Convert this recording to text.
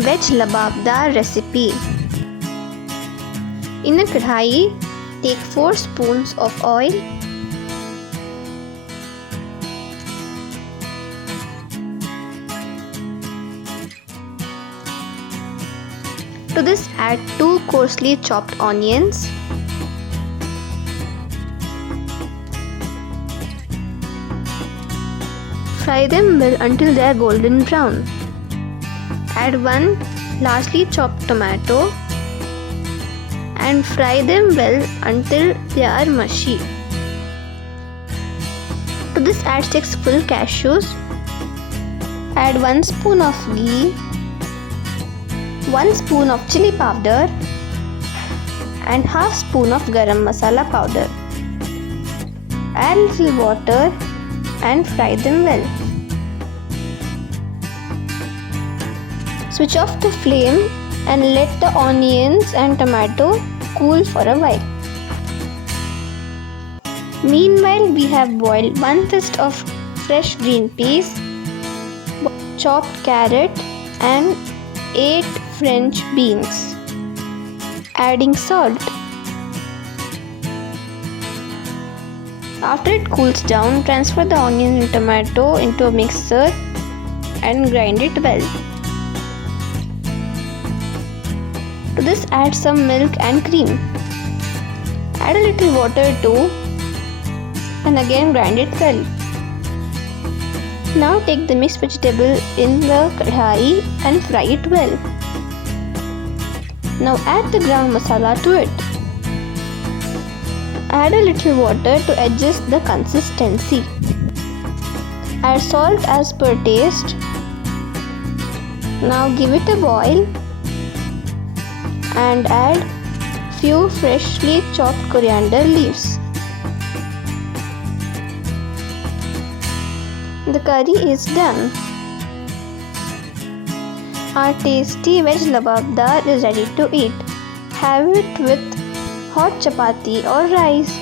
Veg Lababdar Recipe. In a kadhai, take 4 spoons of oil. To this add 2 coarsely chopped onions. Fry them well until they are golden brown. Add 1 largely chopped tomato and fry them well until they are mushy. To this add 6 full cashews. Add 1 spoon of ghee, 1 spoon of chili powder and half spoon of garam masala powder. Add little water and fry them well. Switch off the flame and let the onions and tomato cool for a while. Meanwhile, we have boiled 1 fist of fresh green peas, chopped carrot and 8 French beans. Adding salt. After it cools down, transfer the onion and tomato into a mixer and grind it well. To this add some milk and cream. Add a little water too and again grind it well. Now take the mixed vegetable in the kadhai and fry it well. Now add the ground masala to it. Add a little water to adjust the consistency. Add salt as per taste. Now give it a boil and add few freshly chopped coriander leaves. The curry is done. Our tasty veg lababdar is ready to eat. Have it with hot chapati or rice.